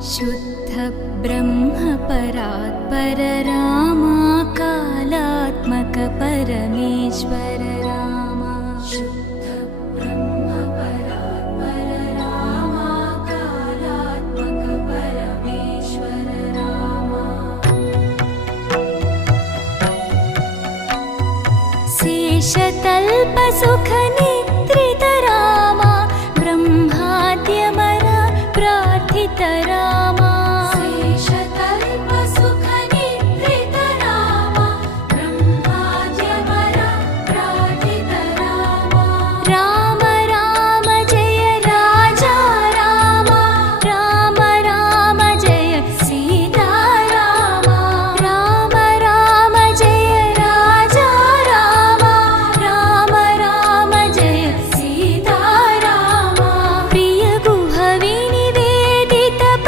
शुद्ध ब्रह्म परात्पर रामा कालात्मक परमेश्वर रामा शुद्ध ब्रह्म परात्पर रामा कालात्मक परमेश्वर रामा शेषतल्प सुख